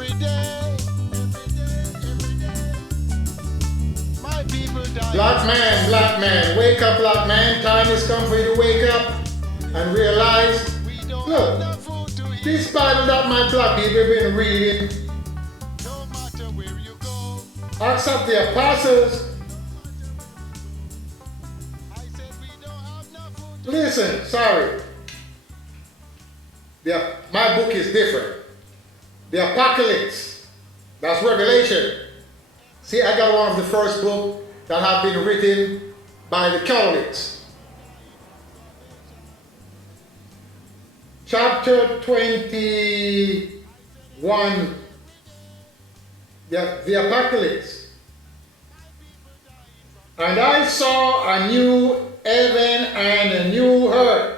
every day, my people die. Black man, wake up, black man. Time has come for you to wake up and realize, We don't have look, enough food to eat. this Bible that my black people have been reading, No matter where you go, except the apostles. I said we don't have enough food to Listen, sorry. My book is different. The Apocalypse, that's Revelation. See, I got one of the first book that have been written by the Catholics. Chapter 21, the Apocalypse. And I saw a new heaven and a new earth.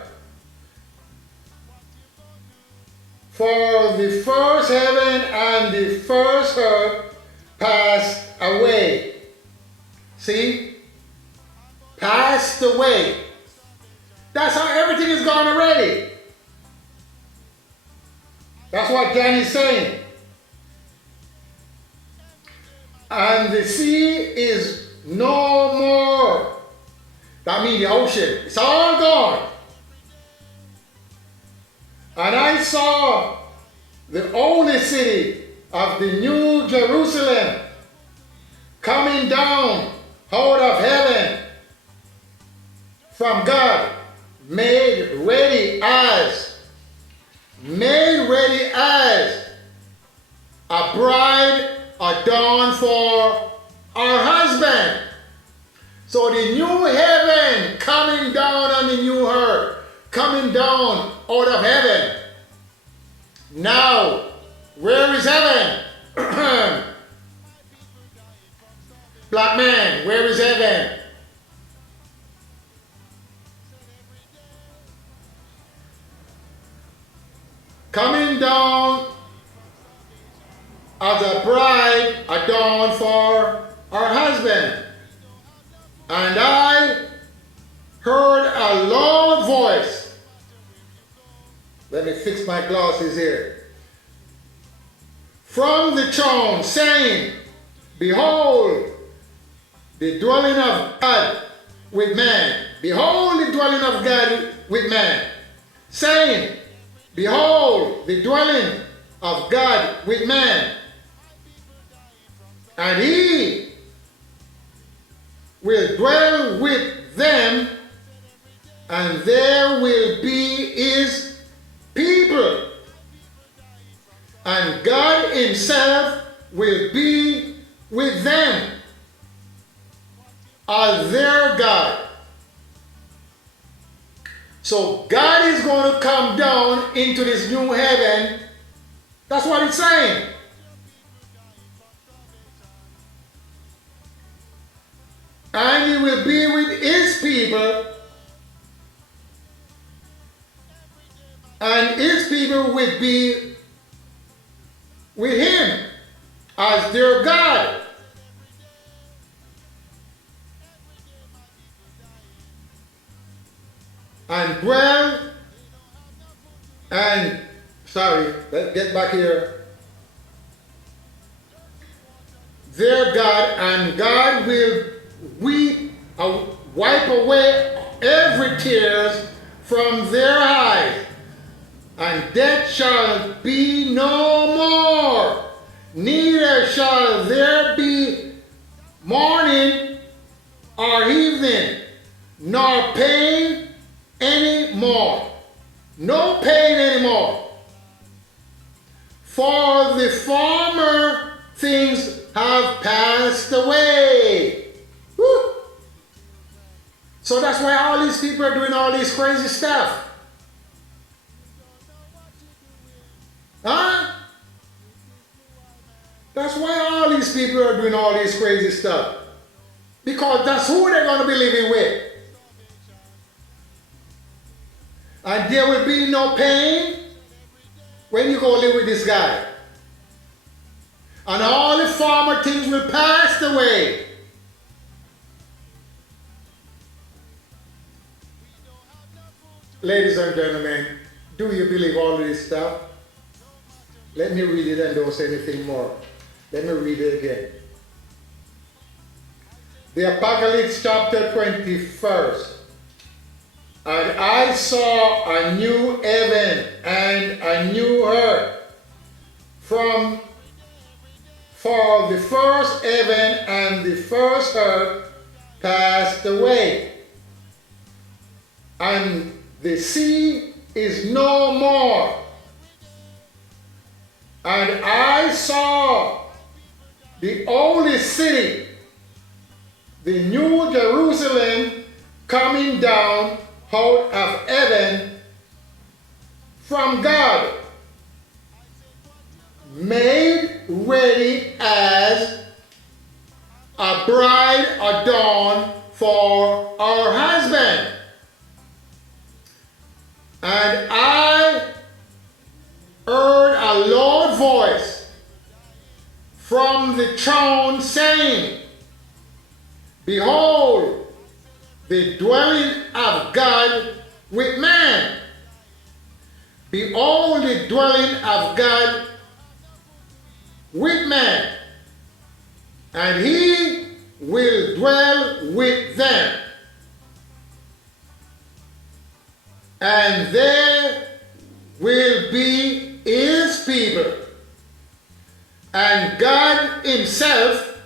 For the first heaven and the first earth passed away. See? Passed away. That's how everything is gone already. That's what John is saying. And the sea is no more. That means the ocean. It's all gone. And I saw the holy city of the New Jerusalem coming down out of heaven from God, made ready as a bride adorned for her husband. So the new heaven coming down on the new earth, coming down out of heaven. Now, where is heaven? Black man, where is heaven? Coming down as a bride adorned for her husband. And I heard a loud voice. Let me fix my glasses here. From the throne saying, behold, the dwelling of God with man. Behold the dwelling of God with man. Saying, behold the dwelling of God with man. And he will dwell with them, and there will be his people. And God himself will be with them as their God. So God is going to come down into this new heaven. That's what it's saying. And he will be with his people, and his people will be with him as their God. And dwell, and, sorry, let's get back here. Their God, and God will wipe away every tears from their eyes, and death shall be no more, neither shall there be morning or evening, nor pain any more. No pain anymore. For the former things have passed away. Woo. So that's why all these people are doing all this crazy stuff. Huh? That's why all these people are doing all this crazy stuff. Because that's who they're going to be living with. And there will be no pain when you go live with this guy. And all the former things will pass away. Ladies and gentlemen, do you believe all of this stuff? Let me read it and don't say anything more. Let me read it again. The Apocalypse chapter 21st. And I saw a new heaven and a new earth. For the first heaven and the first earth passed away, and the sea is no more. And I saw the holy city, the new Jerusalem, coming down out of heaven from God, made ready as a bride adorned for our husband. And I heard a loud voice from the throne saying, Behold, the dwelling of God with man. Behold, the dwelling of God with man, and he will dwell with them, and they will be his people, and God himself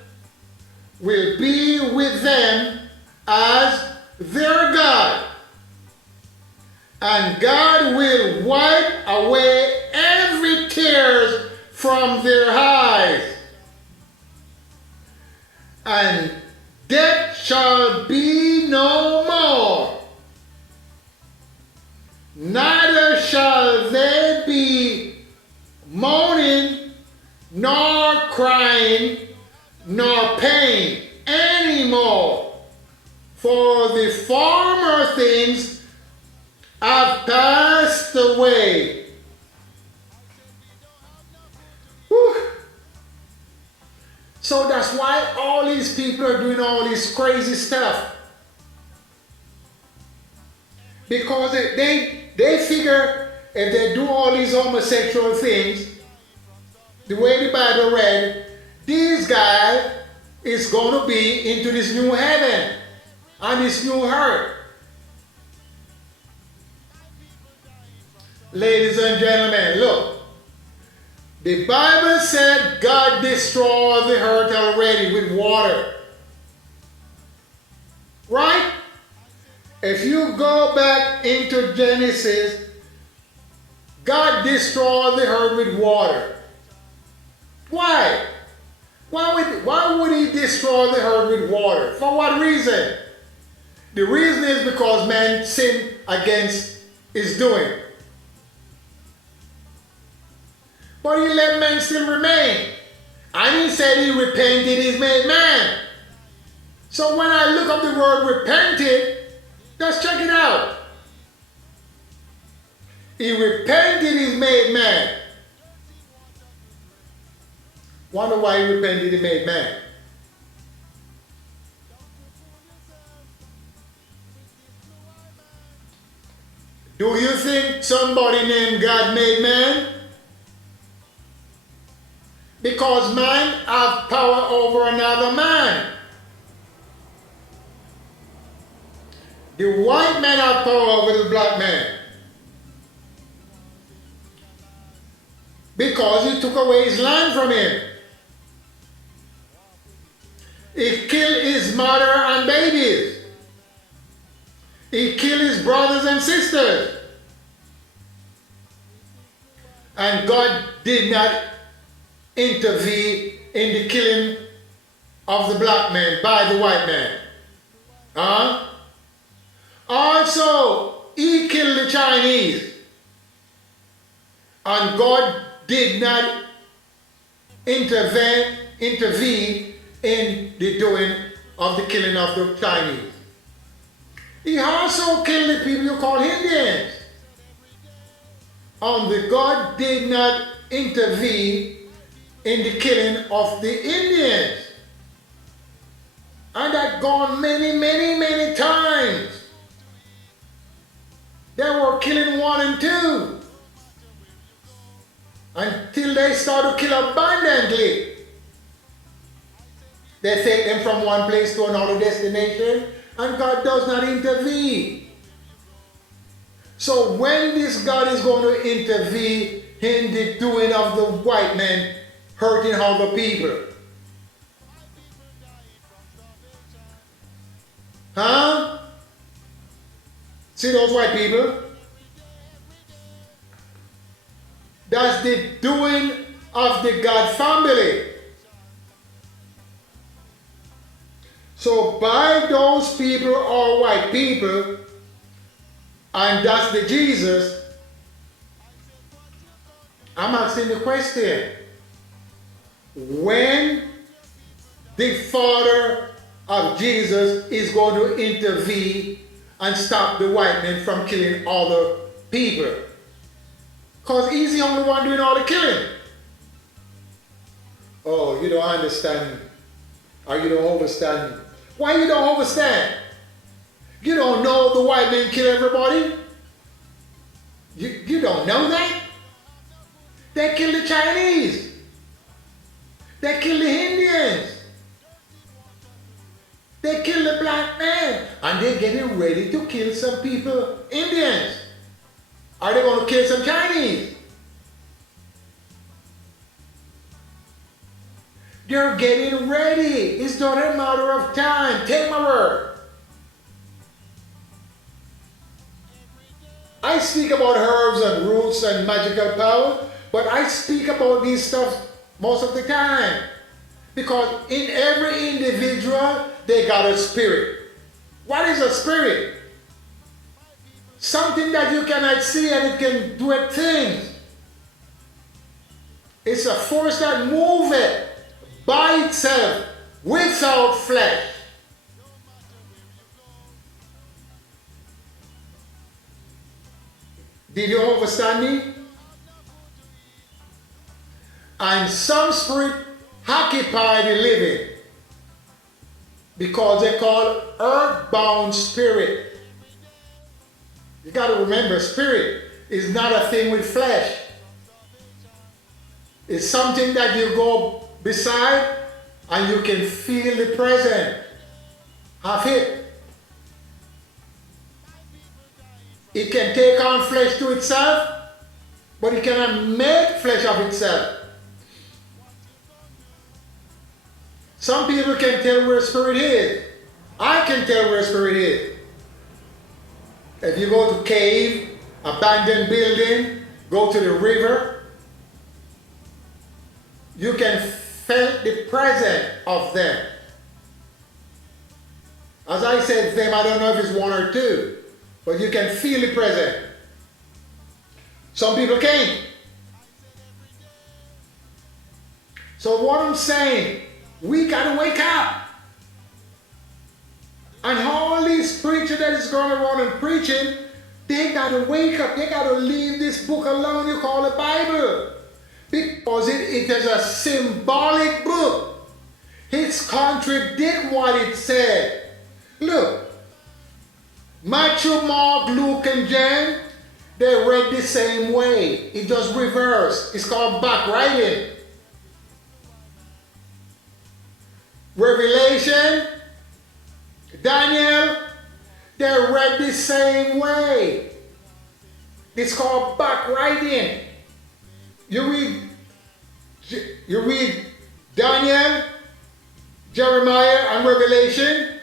will be with them as their God, and God will wipe away every tear from their eyes, and death shall be no more, neither shall there be mourning, nor crying, nor pain anymore, for the former things have passed away. Whew. So that's why all these people are doing all this crazy stuff. Because they figure if they do all these homosexual things, the way the Bible read, this guy is going to be into this new heaven and this new earth. Ladies and gentlemen, look. The Bible said God destroyed the earth already with water. Right? If you go back into Genesis, God destroyed the earth with water. Why? Why would he destroy the earth with water? For what reason? The reason is because man sinned against his doing. But he let man still remain. And he said he repented, he's made man. So when I look up the word repented, just check it out. He repented, he's made man. Wonder why he repented, he made man. Do you think somebody named God made man? Because man have power over another man. The white man have power over the black man. Because he took away his land from him. He killed his mother and babies. He killed his brothers and sisters. And God did not intervene in the killing of the black man by the white man. Also, he killed the Chinese. And God did not intervene in the doing of the killing of the Chinese. He also killed the people you call Indians. And God did not intervene in the killing of the Indians. And that gone many, many, many times. They were killing one and two. until they start to kill abundantly. They take them from one place to another destination, and God does not intervene. So when this God is going to intervene in the doing of the white men hurting other people? Huh? See those white people? That's the doing of the God family. So by those people or white people, and that's the Jesus, I'm asking the question, when the Father of Jesus is going to intervene and stop the white men from killing other people? Because he's the only one doing all the killing. Oh, you don't understand, or you don't understand. Why you don't understand? You don't know the white men kill everybody? You don't know that? They kill the Chinese. They kill the Indians. They kill the black man. And they're getting ready to kill some people, Indians. Are they going to kill some Chinese? They're getting ready. It's not a matter of time. Take my word. I speak about herbs and roots and magical power, but I speak about these stuff most of the time. Because in every individual, they got a spirit. What is a spirit? Something that you cannot see and it can do things. It's a force that moves it by itself without flesh. Did you understand me? And some spirit occupy the living because they call earthbound spirit. You got to remember, spirit is not a thing with flesh. It's something that you go beside and you can feel the presence of it. It can take on flesh to itself, but it cannot make flesh of itself. Some people can tell where spirit is. I can tell where spirit is. If you go to cave, abandoned building, go to the river, you can feel the presence of them. As I said them, I don't know if it's one or two, but you can feel the presence. Some people can't. So what I'm saying, we got to wake up. And all these preachers that is going around and preaching, they got to wake up. They got to leave this book alone you call the Bible. Because it is a symbolic book. It's contradict what it said. Look, Matthew, Mark, Luke, and John, they read the same way. It just reversed. It's called backwriting. Revelation, Daniel, they read the same way. It's called backwriting. You read Daniel, Jeremiah, and Revelation,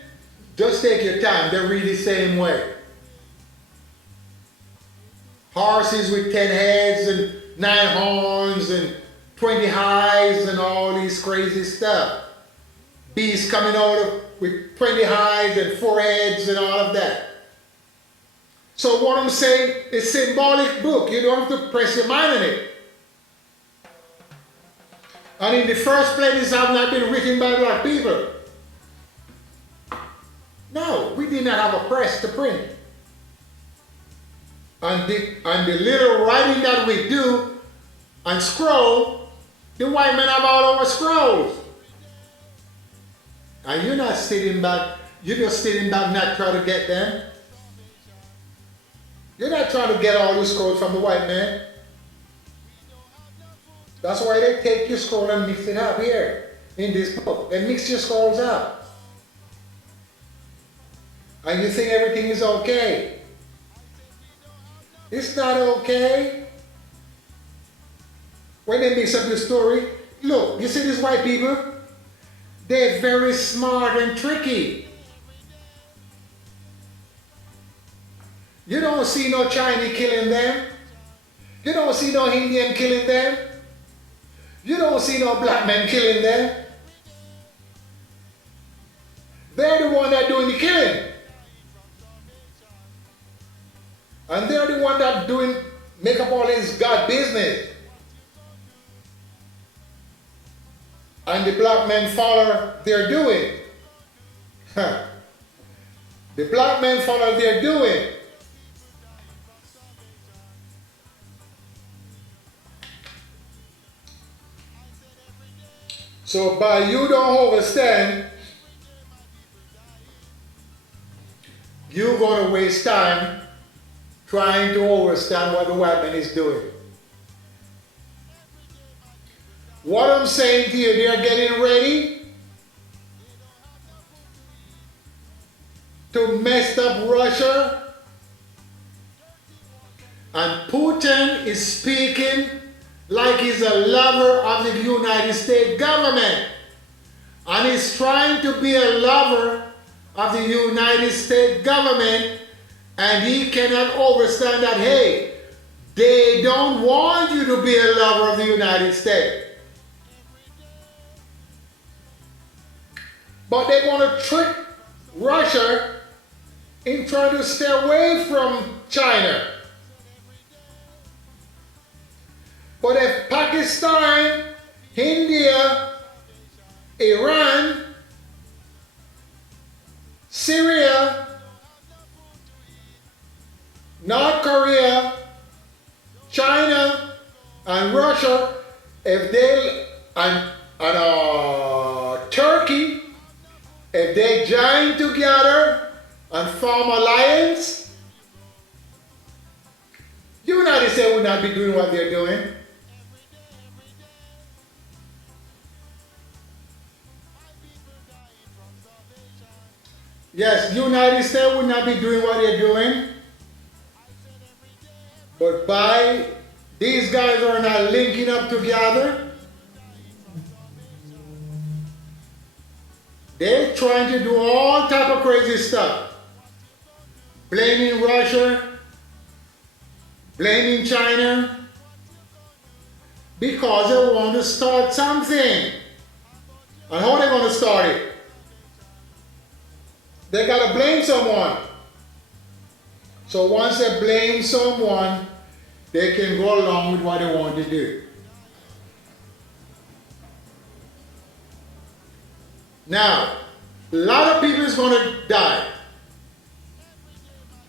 just take your time. They read the same way. Horses with 10 heads and 9 horns and 20 eyes and all these crazy stuff. Beasts coming out with 20 eyes and 4 heads and all of that. So what I'm saying is symbolic book. You don't have to press your mind on it. And in the first place, this have not been written by black people. No, we did not have a press to print. And the little writing that we do and scroll, the white men have all our scrolls. And you're not sitting back, you're just sitting back not trying to get them. You're not trying to get all the scrolls from the white man. That's why they take your scroll and mix it up here in this book. They mix your scrolls up. And you think everything is okay. It's not okay. When they mix up the story, look, you see these white people? They're very smart and tricky. You don't see no Chinese killing them. You don't see no Indian killing them. You don't see no black men killing them. They're the one that doing the killing. And they're the one that make up all this God business. And the black men follow their doing. Huh. The black men follow their doing. So by you don't understand, you're going to waste time trying to understand what the white man is doing. What I'm saying to you, they're getting ready to mess up Russia, and Putin is speaking like he's a lover of the United States government, and he's trying to be a lover of the United States government, and he cannot understand that, hey, they don't want you to be a lover of the United States. But they want to trick Russia in trying to stay away from China. But if Pakistan, India, Iran, Syria, North Korea, China, and Russia, if they and Turkey, if they join together and form alliance, the United States would not be doing what they're doing. Yes, the United States would not be doing what they're doing. But by these guys are not linking up together, they're trying to do all type of crazy stuff. Blaming Russia, blaming China, because they want to start something. And how are they going to start it? They got to blame someone. So once they blame someone, they can go along with what they want to do. Now, a lot of people is going to die.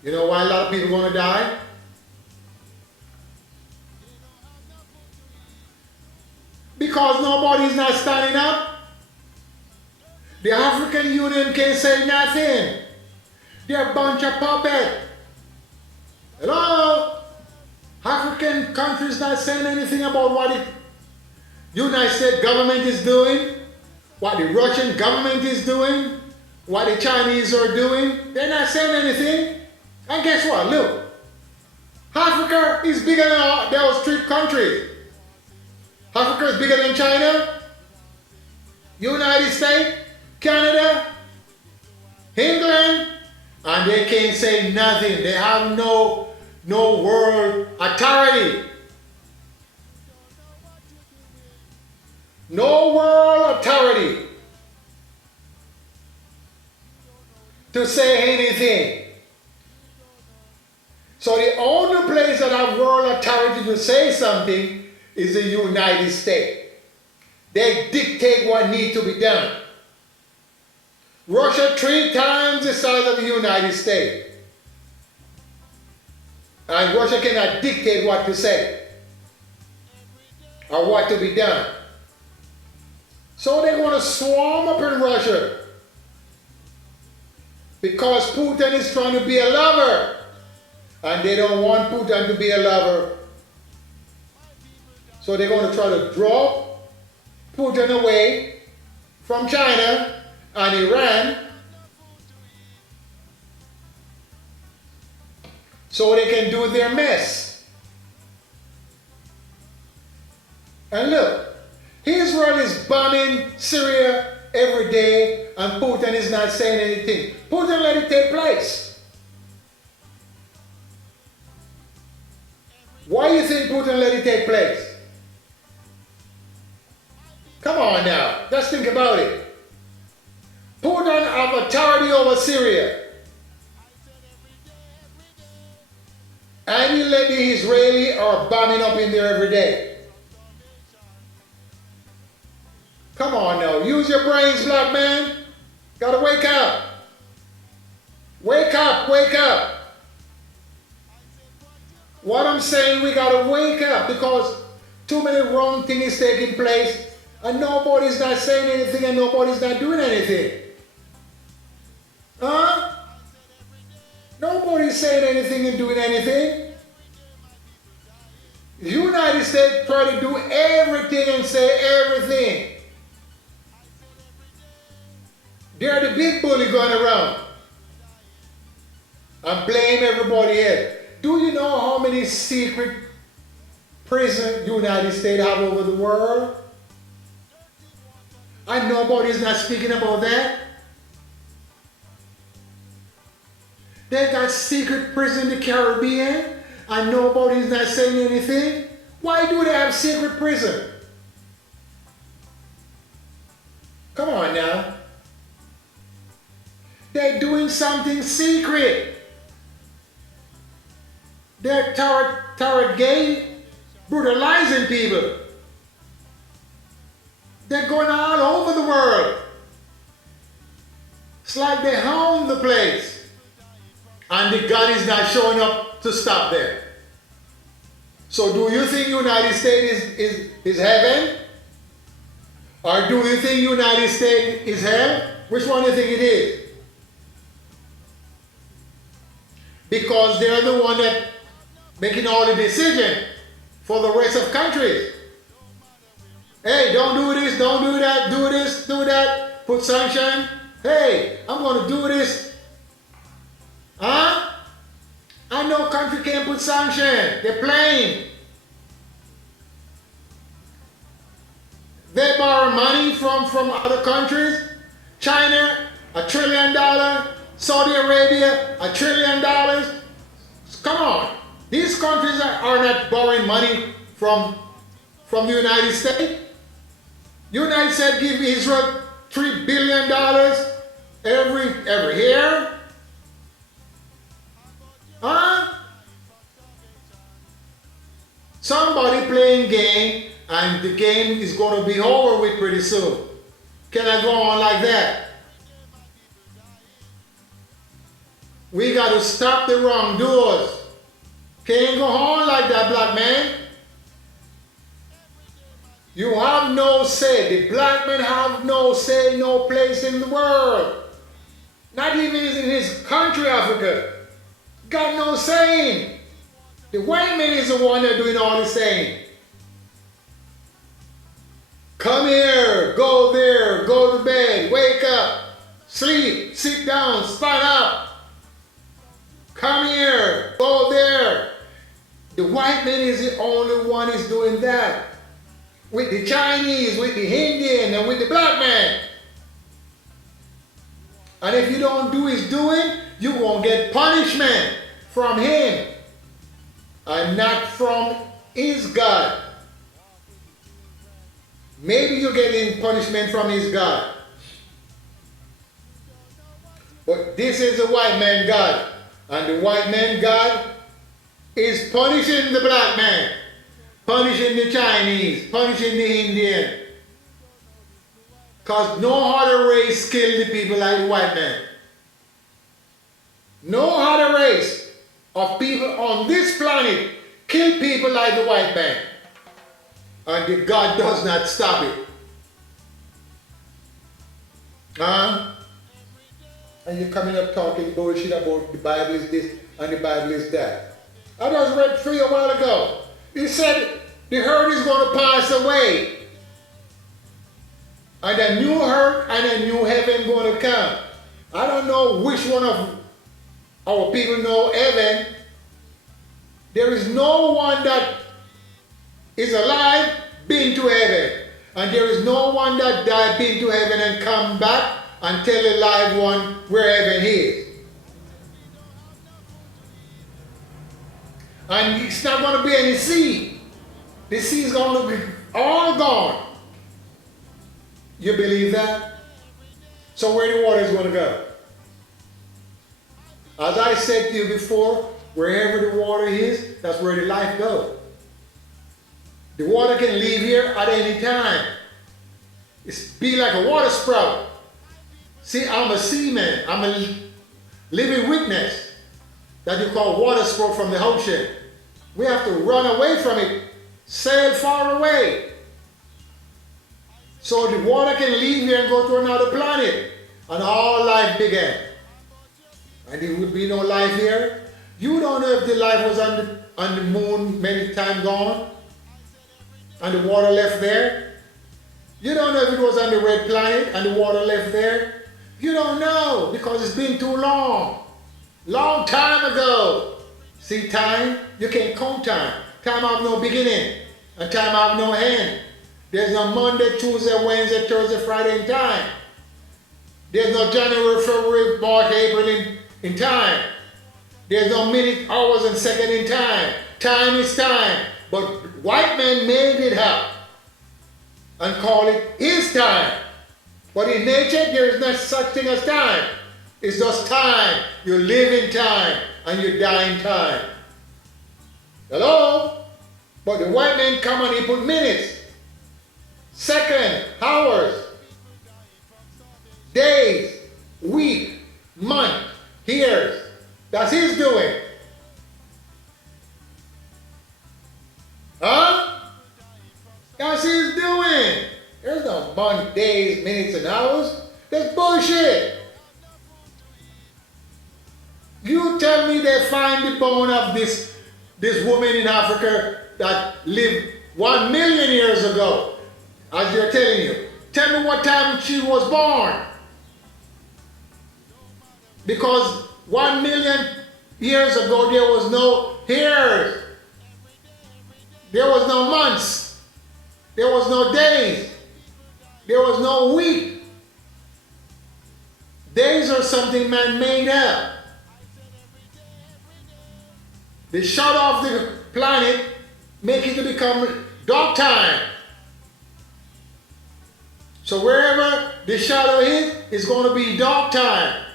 You know why a lot of people are going to die? Because nobody's not standing up. The African Union can't say nothing. They're a bunch of puppets. Hello? African countries not saying anything about what the United States government is doing, what the Russian government is doing, what the Chinese are doing. They're not saying anything. And guess what? Look. Africa is bigger than those three countries. Africa is bigger than China, United States, Canada, England, and they can't say nothing. They have no world authority. No world authority to say anything. So the only place that have world authority to say something is the United States. They dictate what needs to be done. Russia 3 times the size of the United States. And Russia cannot dictate what to say or what to be done. So they want to swarm up in Russia because Putin is trying to be a lover, and they don't want Putin to be a lover. So they're going to try to draw Putin away from China and Iran so they can do their mess. And look, Israel is bombing Syria every day and Putin is not saying anything. Putin let it take place. Why do you think Putin let it take place? Come on now, let's think about it. Putin have authority over Syria. And he let the Israeli are bombing up in there every day. Come on now, use your brains, black man. Gotta wake up. Wake up, wake up. What I'm saying, we gotta wake up because too many wrong things is taking place and nobody's not saying anything and nobody's not doing anything. Huh? Nobody's saying anything and doing anything. The United States try to do everything and say everything. They're the big bully going around and blame everybody else. Do you know how many secret prisons the United States have over the world? And nobody's not speaking about that. They got secret prison in the Caribbean and nobody's not saying anything. Why do they have secret prison? Come on now. They're doing something secret. They're gay, brutalizing people. They're going all over the world. It's like they own the place. And the God is not showing up to stop them. So do you think United States is heaven? Or do you think United States is hell? Which one do you think it is? Because they're the one that making all the decision for the rest of countries. Hey, don't do this, don't do that, do this, do that, put sanction. Hey, I'm going to do this. Huh? I know country can't put sanction. They're playing. They borrow money from other countries. China, $1 trillion. Saudi Arabia, $1 trillion. Come on. These countries are not borrowing money from the United States. United States give Israel $3 billion every year. Huh? Somebody playing game and the game is going to be over with pretty soon. Can I go on like that? We got to stop the wrongdoers. Can't go on like that, black man. You have no say. The black man have no say, no place in the world. Not even in his country, Africa. Got no saying. The white man is the one that doing all the saying. Come here, go there, go to bed, wake up, sleep, sit down, stand up. Come here, go there. The white man is the only one is doing that. With the Chinese, with the Indian, and with the black man. And if you don't do his doing, you won't get punishment from him. And not from his God. Maybe you're getting punishment from his God. But this is a white man God. And the white man God is punishing the black man, punishing the Chinese, punishing the Indian. Because no other race killed the people like the white man. No other race of people on this planet kill people like the white man. And God does not stop it. And you're coming up talking bullshit about the Bible is this and the Bible is that. I just read for you a while ago. He said The earth is going to pass away. And a new earth and a new heaven going to come. I don't know which one of our people know heaven. There is no one that is alive been to heaven. And there is no one that died been to heaven and come back and tell the live one where heaven is. And it's not going to be any sea. The sea is going to be all gone. You believe that? So where the water is going to go? As I said to you before, wherever the water is, that's where the life goes. The water can leave here at any time. It's be like a water sprout. See, I'm a seaman. I'm a living witness that you call water sprout from the ocean. We have to run away from it, sail far away. So the water can leave here and go to another planet. And all life began. And there would be no life here. You don't know if the life was on the moon many times gone. And the water left there. You don't know if it was on the red planet and the water left there. You don't know because it's been too long. Long time ago. See, time, you can't count time. Time have no beginning and time have no end. There's no Monday, Tuesday, Wednesday, Thursday, Friday in time. There's no January, February, March, April in time. There's no minute, hours, and second in time. Time is time. But white men made it up and call it his time. But in nature, there is no such thing as time. It's just time. You live in time and you die in time. Hello? But the white man come and he put minutes, second, hours, days, week, month, years. That's his doing. Huh? That's his doing. There's no month, days, minutes, and hours. That's bullshit. You tell me they find the bone of this woman in Africa that lived 1 million years ago, as they're telling you. Tell me what time she was born. Because 1 million years ago there was no years. There was no months. There was no days. There was no week. Days are something man made up. They shut off the planet, make it to become dark time. So wherever the shadow is, it's going to be dark time.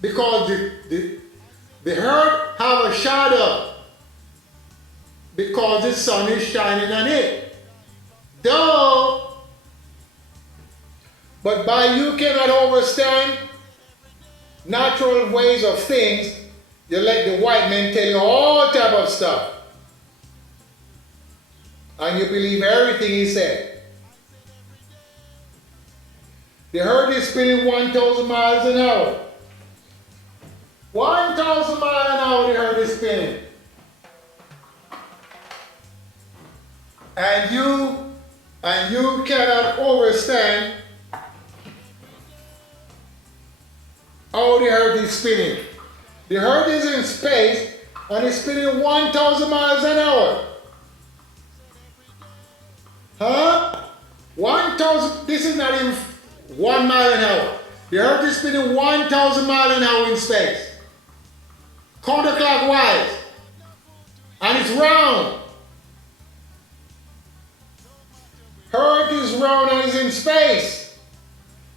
Because the earth have a shadow. Because the sun is shining on it. Duh. But by you cannot understand natural ways of things, you let the white men tell you all type of stuff. And you believe everything he said. The earth is spinning 1,000 miles an hour. 1,000 miles an hour the earth is spinning. And you cannot understand how the earth is spinning. The earth is in space and it's spinning 1,000 miles an hour. Huh? 1,000, this is not even 1 mile an hour. The earth is spinning 1,000 miles an hour in space. Counterclockwise. And it's round. Earth is round and is in space.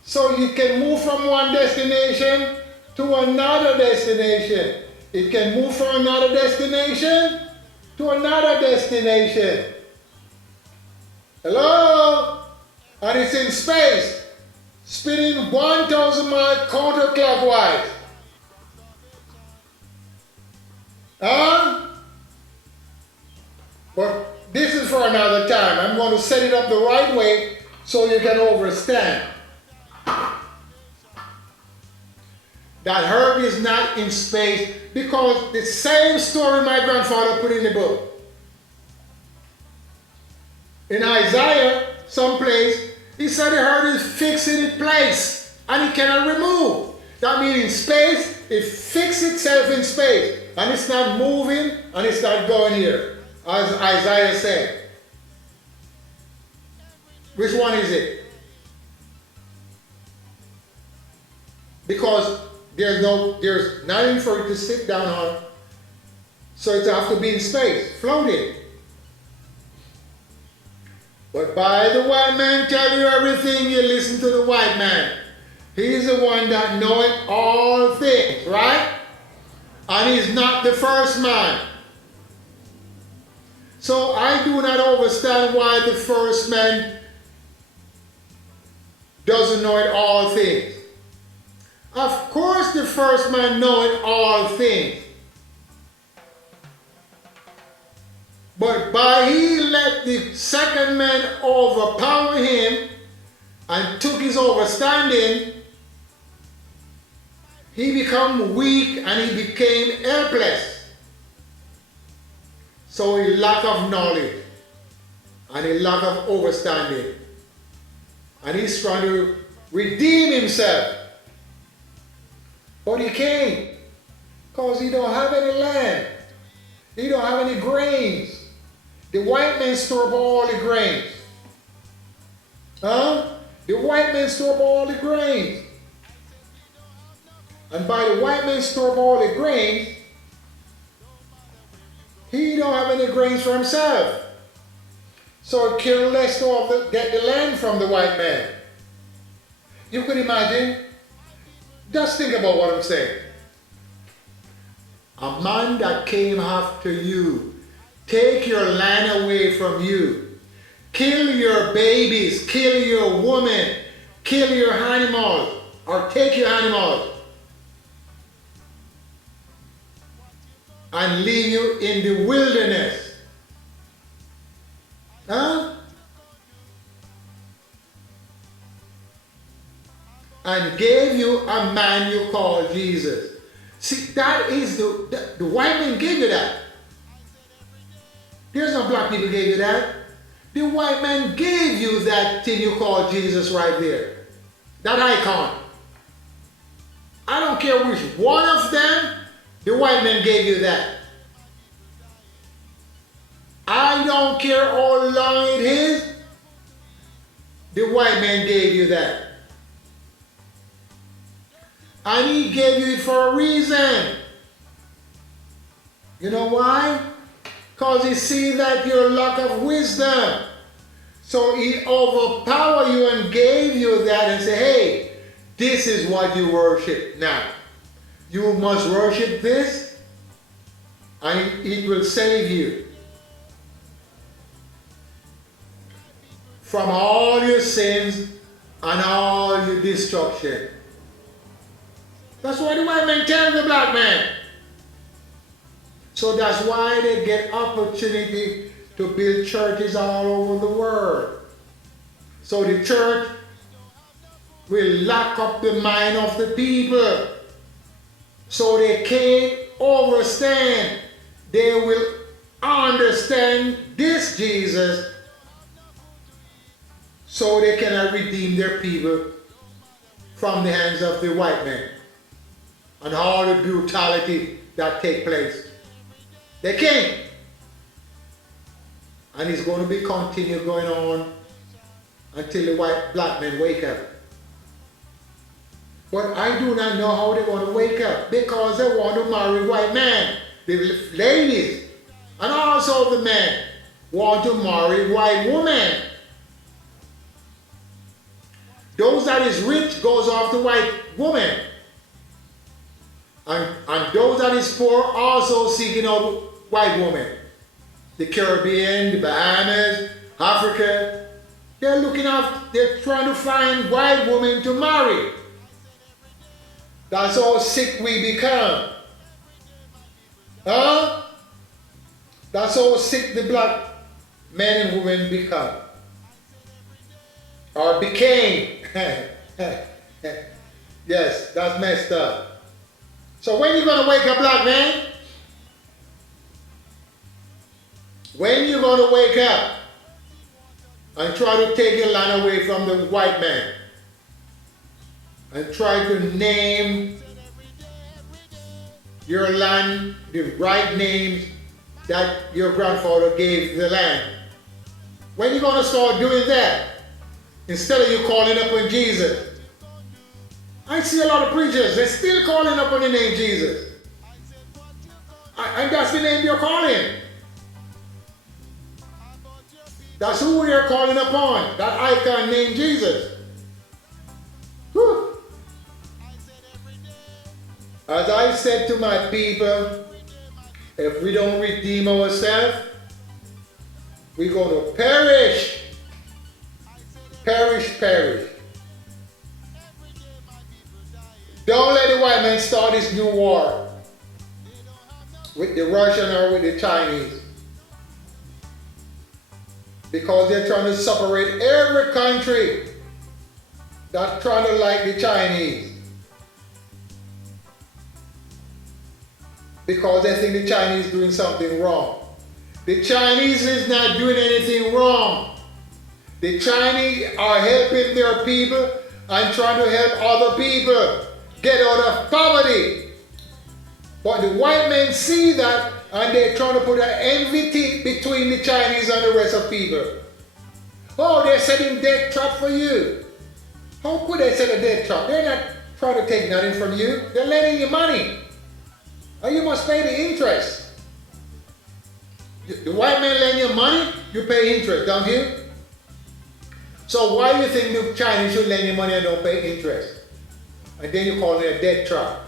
So you can move from one destination to another destination. It can move from another destination to another destination. Hello? And it's in space, spinning 1,000 miles counterclockwise. Huh? But this is for another time. I'm going to set it up the right way so you can understand. That herb is not in space because the same story my grandfather put in the book. In Isaiah, someplace, he said he heard it fixed in its place and he cannot remove. That means in space, it fixed itself in space and it's not moving and it's not going here, as Isaiah said. Which one is it? Because there's nothing for it to sit down on, so it has to be in space, floating. But by the white man tell you everything, you listen to the white man. He's the one that knoweth all things, right? And he's not the first man. So I do not understand why the first man doesn't know it all things. Of course the first man knoweth all things. But by he let the second man overpower him and took his understanding, he became weak and he became helpless. So a lack of knowledge and a lack of understanding. And he's trying to redeem himself. But he can't, because he don't have any land. He don't have any grains. The white man store up all the grains. The white man store up all the grains. And by the white man store up all the grains, he don't have any grains for himself. So it care less to get the land from the white man. You could imagine. Just think about what I'm saying. A man that came after you, take your land away from you, kill your babies, kill your woman, kill your animals, or take your animals, and leave you in the wilderness. And gave you a man you call Jesus. See, that is the white man gave you that. There's no black people gave you that. The white man gave you that thing you call Jesus right there. That icon. I don't care which one of them, the white man gave you that. I don't care how long it is, the white man gave you that. And he gave you it for a reason. You know why? Because he see that you're lack of wisdom. So he overpowered you and gave you that and say, hey, this is what you worship now. You must worship this and it will save you from all your sins and all your destruction. That's why the white man tells the black man. So that's why they get opportunity to build churches all over the world. So the church will lock up the mind of the people. So they can't understand. They will understand this Jesus so they cannot redeem their people from the hands of the white man and all the brutality that take place. They can't. And it's going to be continue going on until the black men wake up. But I do not know how they're going to wake up, because they want to marry white men. The ladies and also the men want to marry white women. Those that is rich goes after white woman. And those that is poor also seeking out white women. The Caribbean, the Bahamas, Africa, they're trying to find white women to marry. That's how sick we become. That's how sick the black men and women become. Or became. Yes, that's messed up. So when you going to wake up, black man? When you going to wake up? and try to take your land away from the white man and try to name your land the right names that your grandfather gave the land. When are you going to start doing that? Instead of you calling up on Jesus. I see a lot of preachers, they're still calling up on the name Jesus. And that's the name you're calling. That's who you're calling upon. That icon named Jesus. Whew. As I said to my people, if we don't redeem ourselves, we're going to perish. Perish, perish. Don't let the white man start this new war with the Russian or with the Chinese. Because they're trying to separate every country that's trying to like the Chinese. Because they think the Chinese is doing something wrong. The Chinese is not doing anything wrong. The Chinese are helping their people and trying to help other people get out of poverty. But the white men see that and they're trying to put an enmity between the Chinese and the rest of people. Oh, they're setting death trap for you. How could they set a death trap? They're not trying to take nothing from you. They're lending you money. And you must pay the interest. The white man lend you money, you pay interest, don't you? So why do you think the Chinese should lend you money and don't pay interest? And then you call it a debt trap.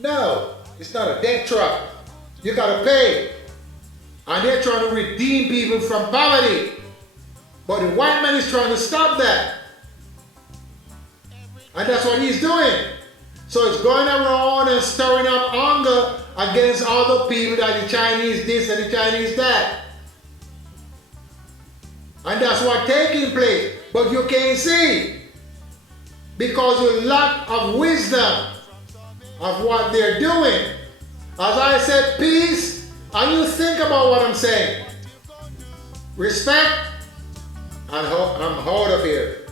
No, it's not a debt trap. You gotta pay. And they're trying to redeem people from poverty. But the white man is trying to stop that. And that's what he's doing. So it's going around and stirring up anger against other people, that the Chinese this and the Chinese that. And that's what's taking place. But you can't see. Because you lack of wisdom of what they're doing. As I said, peace, and you think about what I'm saying. Respect, and I'm out of here.